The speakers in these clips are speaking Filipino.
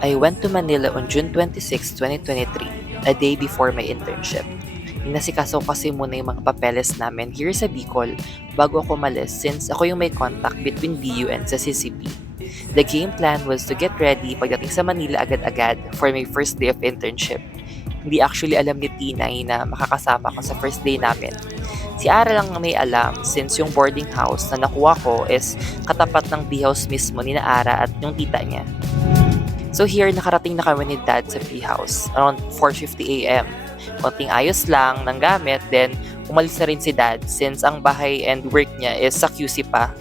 I went to Manila on June 26, 2023, a day before my internship. Inasikaso kasi muna yung mga papeles namin here sa Bicol bago ako malis since ako yung may contact between BU and sa CCP. The game plan was to get ready pagdating sa Manila agad-agad for my first day of internship. Hindi actually alam ni Tinay na makakasama ko sa first day namin. Si Ara lang ang may alam since yung boarding house na nakuha ko is katapat ng B-house mismo ni na Ara at yung tita niya. So here, nakarating na kami ni Dad sa B-house around 4:50 a.m. Konting ayos lang ng gamit, then umalis na rin si Dad since ang bahay and work niya is sa QC pa.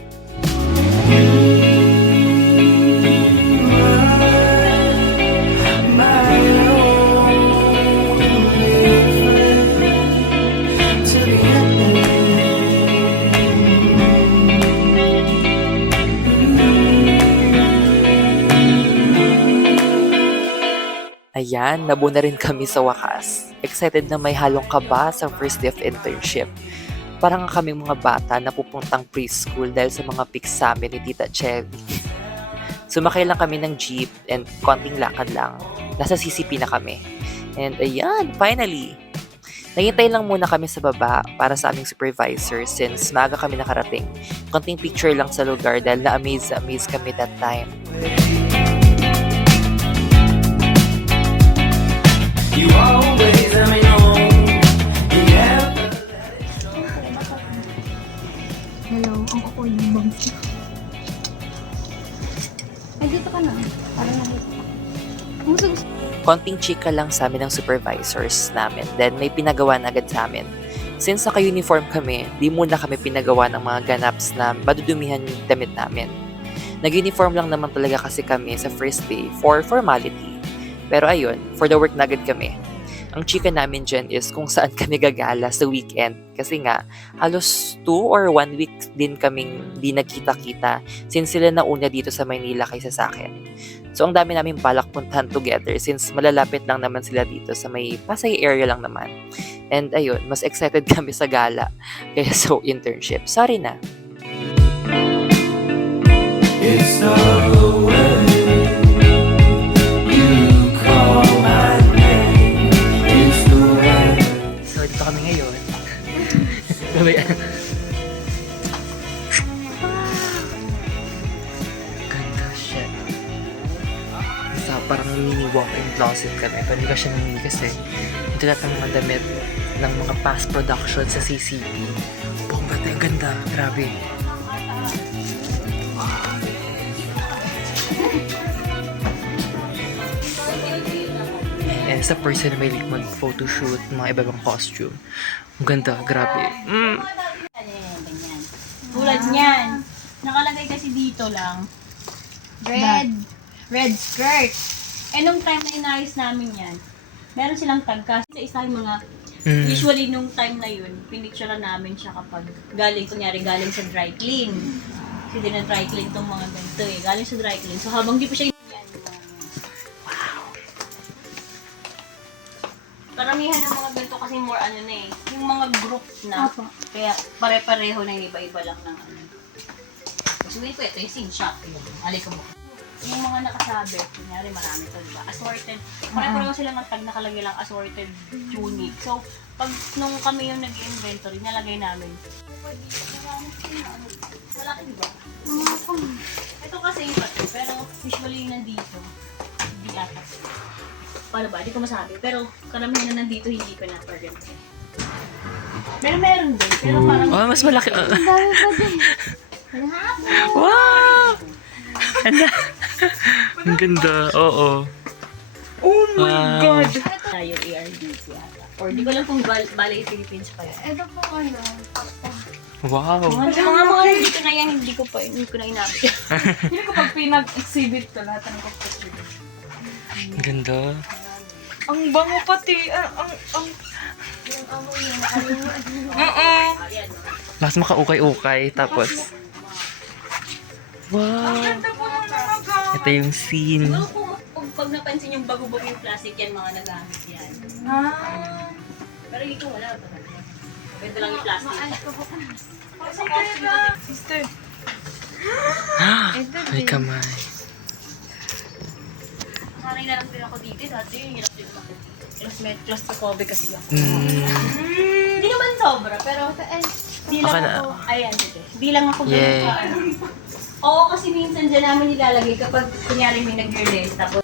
Ayan, nabuo na rin kami sa wakas. Excited na may halong kaba sa first day of internship. Parang kami mga bata na pupuntang preschool dahil sa mga pics sa amin ni Tita Chevy. Sumakay lang kami ng jeep and konting lakad lang. Nasa CCP na kami. And ayan, finally! Naghintay lang muna kami sa baba para sa aming supervisor since maaga kami nakarating. Konting picture lang sa lugar dahil na-amaze kami that time. You always let me know. Hello, ang ako yung bangs. Ay, dito ka na. Parang nakita ko. Konting chika lang sa amin ng supervisors namin. Then may pinagawa na agad sa amin. Since naka-uniform kami, di muna kami pinagawa ng mga ganaps na madudumihan yung damit namin. Nag-uniform lang naman talaga kasi kami sa first day for formality. Pero ayun, for the work na agad kami. Ang chika namin dyan is kung saan kami gagala sa weekend. Kasi nga, halos 2 or 1 week din kaming di nagkita-kita since sila nauna dito sa Maynila kaysa sa akin. So ang dami namin balak puntahan together since malalapit lang naman sila dito sa may Pasay area lang naman. And ayun, mas excited kami sa gala kaya so internship. Sorry na. It's the way you call my name. It's the way. So dito kami ngayon. Ganda siya. So, parang mini walk-in closet kami. Pero hindi ka siya mini kasi ito lahat ng mga damit ng mga past production sa CCP. Bomba tayo, ganda. Grabe. And sa person na may like mag-photoshoot, mga iba-ibang costume. Ang ganda, grabe. Ganyan. Tulad niyan. Nakalagay kasi dito lang. Red skirt. Eh, nung time na inayos namin yan, meron silang tag kasi sa isa yung mga, usually nung time na yun, pinicture namin siya kapag kunyari galing sa dry clean. Kasi din na dry clean tong mga ganito eh. Galing sa dry clean. So habang di pa siya Paramihan ng mga ganito kasi more ano na eh. Yung mga group na. Apo. Kaya pare-pareho na yung iba-iba lang ng ano. So ito yung scene shop. Alikabok. Yung mga nakasabi, kunyari marami to, diba? Assorted. Pare-pareho sila ng tag nakalagay lang assorted tunic. So, pag nung kami yung nag-inventory, nalagay namin. Wala ka, diba? Ito kasi yung pato, pero usually nandito. Hindi ata. Paano ba? Hindi ko masabi. Pero karamihan na nandito, hindi ko na parang. Pero meron din. Pero parang... Oh, mas malaki. Ang dami pa din. Wow! Ang ganda. Oo. Oh my God! Tayo ARDC ata. Or di ko lang kung Ballet Philippines pa yan. Ito po ano. Wow. Mga hindi ko na yan, hindi ko na inabot. Hindi ko pag pinag-exhibit ko lahat ng picture. Ang ganda. Ang bango pati. Mas makaukay-ukay. Tapos, wow. Ganda po ng mga gamit. Ito yung scene. Siguro kung pag napansin yung bago-bago yung plastic yan, mga nagamit yan. Pero ito wala talaga. Ganda lang yung plastic. Sister. Ay, kamay. Sanay na lang din ako dito. Dati yung hirap din ako. Claustrophobic kasi ako. Hindi naman sobra, pero di lang Okay na. ako, ayan, di lang ako Yay. Oo, kasi minsan dyan namin nilalagay kapag kunyari may nag-release. Tapos,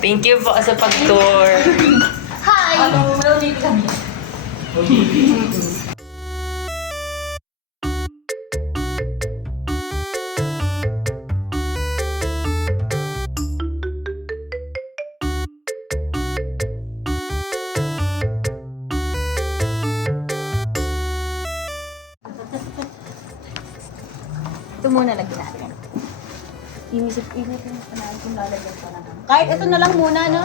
Thank you po sa pag-tour. hi! Malulili kami. Ito muna lagyan natin. Inisip pa natin kung lalagyan pa lang. Kahit ito na lang muna, no?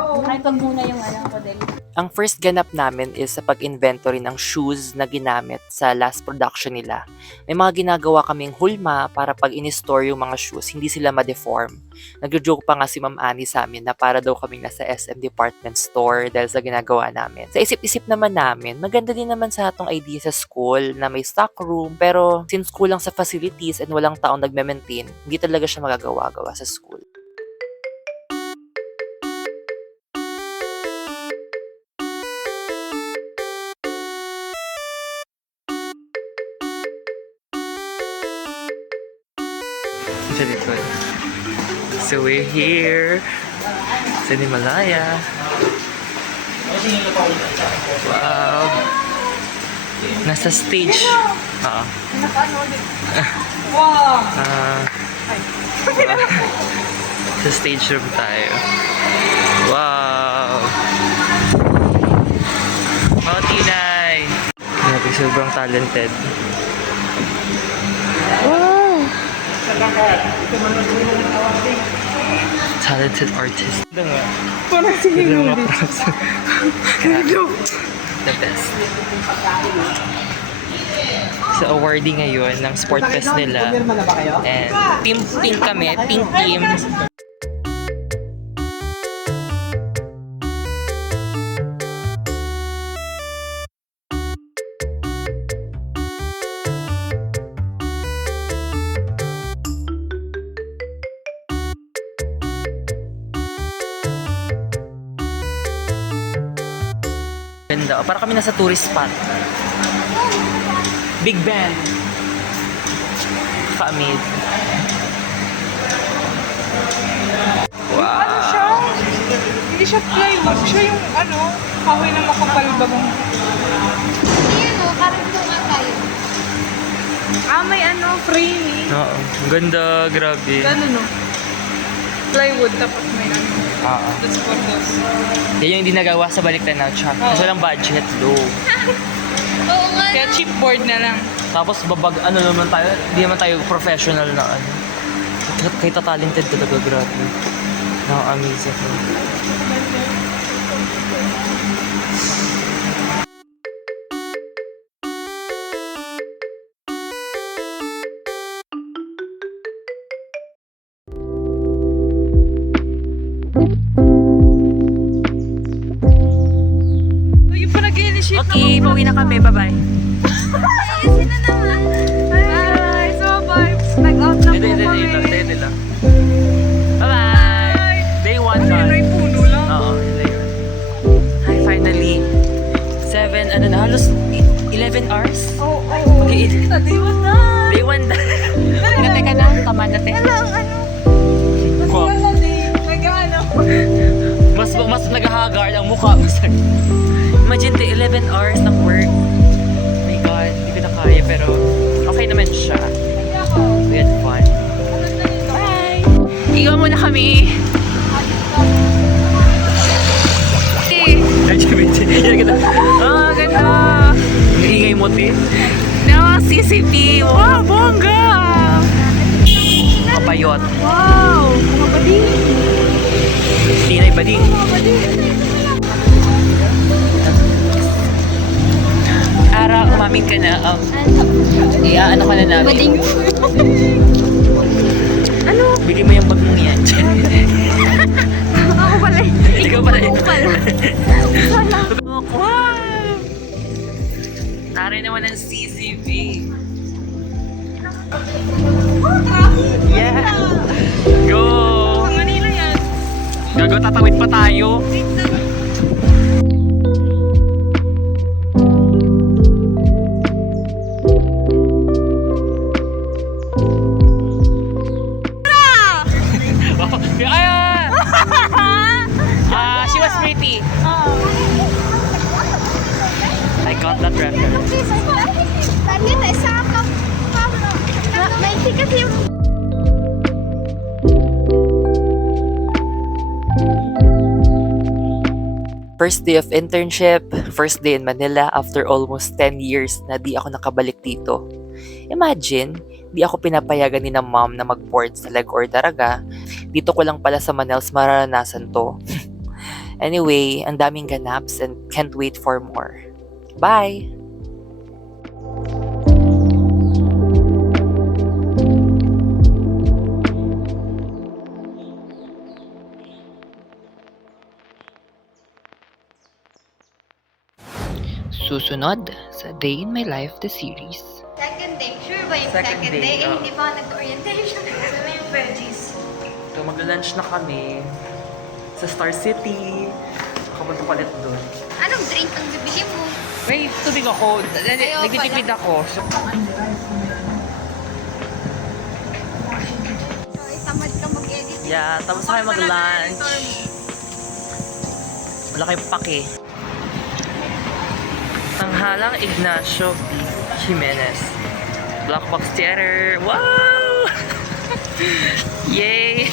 Oo. Kahit wag muna yung model. Ang first ganap namin is sa pag-inventory ng shoes na ginamit sa last production nila. May mga ginagawa kaming hulma para pag in-store yung mga shoes, hindi sila ma-deform. Nagjo-joke pa nga si Ma'am Annie sa amin na para daw kaming nasa SM department store dahil sa ginagawa namin. Sa isip-isip naman namin, maganda din naman sa atong idea sa school na may stock room, pero since kulang sa facilities and walang taong nagme-maintain, hindi talaga siya magagawa-gawa sa school. So we're here sa Himalaya. Wow! Nasa stage. Oo. Sa stage room tayo. Wow! Oh, Tinay! Grabe, sobrang talented. Talented artist. Parang si Hinuli. The best. Sa awarding ngayon ng Sport Fest nila. And team pink kami, pink team. Ganda. Para kami nasa tourist spot. Big Ben. Ka-amazed. Wow. Ano siya? Hindi siya plywood. Siya yung kahoy na makapal bagong. Parang tuman tayo. May frame. Oo. Ganda. Grabe. Gano'n no? Plywood tapos may Oo. That's for those. Yan yung hindi nagawa sa Baliktanaw Shop. Kasi walang budget, low. Oo nga. Kaya cheap board na lang. Tapos naman tayo, hindi naman tayo professional na Kahit talented talaga, grabe. Nakaka-amazing. Yung pa nag-initiate Okay, pauwi na kami. Bye-bye. Ayusin na naman. Hi! So vibes! Nag-out na po Dito kami. lang. Bye-bye! Day 1 Ano na. yun? May puno lang. Oo, yun. Hi, finally. 7, halos 11 hours? Oo. Okay, Day one na. Day 1 na. Teka na, tama na tayo. Wala day. Mas nag-haggard ang mukha. Imagine the 11 hours ng work. Oh my God, hindi ko na kaya pero okay naman siya. We had fun. Bye! Iwan muna kami. Ah, ganda! Ingay mo, Tin. No, CCP. Wow, bongga! Kapayot. Wow! Mga bading. Tinay bading. Ara, umamin ka na. Ano ka na namin? Bading. Ano? Bigay mo yung bag mong yan. Ako pala. Ikaw pala. Wow! Taray naman ng CCP. Oh, traffic! Yeah. Go! Manila Gago, tatawid pa tayo. Ayan! She was pretty. I got that reference. May tikas yung... First day of internship, first day in Manila after almost 10 years na di ako nakabalik dito. Imagine, di ako pinapayagan ni na mom na mag-board sa Leg or Daraga. Dito ko lang pala sa Manels mararanasan to. Anyway, ang daming ganaps and can't wait for more. Bye! Susunod sa Day in My Life, the series. Second day. Sure ba yung Second second, day, day? Eh, oh. hindi pa ako nag-orientation. Sabi yung veggies. So, mag-lunch na kami sa Star City. Kapunta ko ulit doon. Anong drink ang bibili mo? Wait, tubig ako. Ayaw Nagtitipid ako. So, Sorry, tamad ka mag-edit. yeah, tapos na kayo mag-lunch. Wala kayong pake. Tanghalang Ignacio Jimenez. Black Box Theater. Wow! Yay!